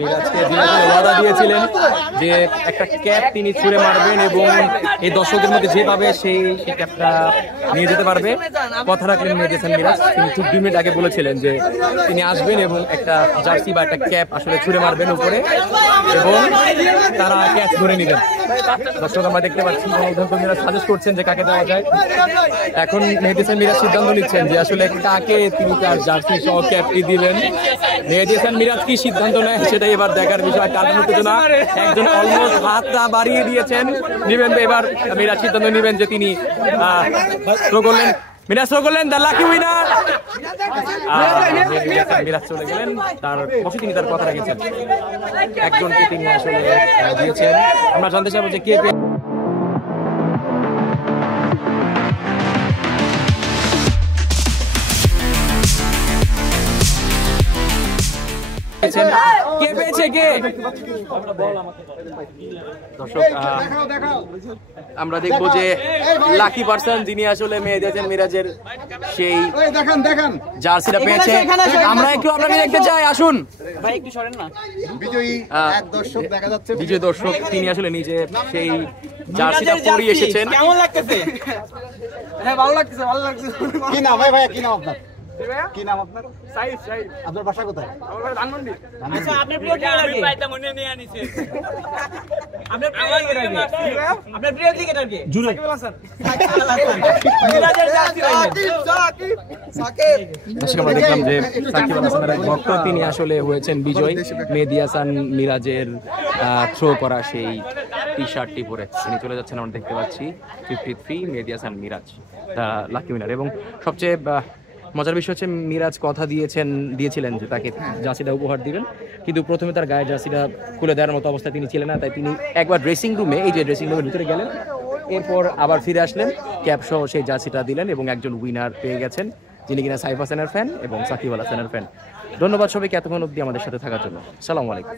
মিরাজকে ওয়াদা দিয়েছিলেন যে একটা ক্যাপ তিনি ছুঁড়ে মারবেন এবং এই দর্শকদের মধ্যে যেভাবে সেই ক্যাপটা নিয়ে যেতে পারবে কথা রাখলেন মেহেদী হাসান মিরাজ। তিনি ঠিক 2 মিনিট আগে বলেছিলেন যে তিনি আসবেন এবং একটা জার্সি বা একটা ক্যাপ আসলে ছুঁড়ে মারবেন উপরে এবং তারা ক্যাচ ধরে নেবেন। দর্শক আমরা দেখতে পাচ্ছি গণমাধ্যমকর্মীরা সাজেস্ট করছেন যে কাকে দেওয়া যায়। এখন মেহেদী হাসান মিরাজ সিদ্ধান্ত নিচ্ছেন যে আসলে কাকে তিনি তার জার্সি সহ ক্যাপটি দিবেন। মেহেদী হাসান মিরাজ কি সিদ্ধান্ত নেয় সেটাই এবার দেখার বিষয়। টাটার উত্তেজনা, একজন অলমোস্ট হাতটা বাড়িয়ে দিয়েছেন, নিবেন এবার মিরাজ সিদ্ধান্ত নেবেন যে তিনি থ্রো করলেন। মিরাজ থ্রো করলেন, দ্য লাকি উইনার। মিরাজ চলে গেলেন, তার বসে তিনি তার কথা রেখেছেন, একজনকে তিনি আসলে দিয়েছেন। আমরা জানতে চাইবো যে কে পেয়েছে কে। দর্শক আমরা দেখবো যে লাকি পারসন যিনি আসলে মেহেদী হাসান মিরাজের সেই জার্সিটা পেয়েছে। আমরা একটু আপনাকে দেখতে চাই, আসুন ভাই একটু সরেন না। বিজয়ী এক দর্শক দেখা যাচ্ছে, বিজয়ী দর্শক তিনি আসলে নিজে সেই জার্সিটা পরিয়ে এসেছেন। কেমন লাগতেছে? হ্যাঁ ভালো লাগতেছে, ভালো লাগছে। কি নাম ভাই? ভাই কি নাম আপনার? কি নাম আপনার? সাইদ। সাইদ। আপনার বাসা কোথায়? আমার বাসা ধানমন্ডি। আচ্ছা আপনার প্রিয় ক্রিকেটার কে? ভাই তা মনে নিয়ে আনিছে। আপনার প্রিয় ক্রিকেটার কে? আপনার প্রিয় ক্রিকেটার কে? সাকিব আল হাসান। সাকিব আল হাসান। মিরাজের জার্সি সাকিব। আজকে আমরা দেখলাম যে সাকিব আল হাসানের ভক্ত তিনি আসলে হয়েছেন বিজয় মেহেদী হাসান মিরাজের থ্রো করা সেই টি-শার্টটি পরে তিনি চলে যাচ্ছেন। আমরা দেখতে পাচ্ছি 53 মেহেদী হাসান মিরাজ দা লাকি উইনার। এবং সবচেয়ে মজার বিষয় হচ্ছে মিরাজ কথা দিয়েছিলেন যে তাকে জার্সিটা উপহার দিবেন, কিন্তু প্রথমে তার গায়ে জার্সিটা খুলে দেওয়ার মতো অবস্থায় তিনি ছিলেন না, তাই তিনি একবার ড্রেসিং রুমে, এই যে ড্রেসিং রুমের ভিতরে গেলেন, এরপর আবার ফিরে আসলেন, ক্যাপ সহ সেই জার্সিটা দিলেন এবং একজন উইনার পেয়ে গেছেন যিনি কিনা সাইফ হাসানের ফ্যান এবং সাকিব আল হাসানের ফ্যান। ধন্যবাদ সবাইকে এতক্ষণ অবধি আমাদের সাথে থাকার জন্য। আসসালামু আলাইকুম।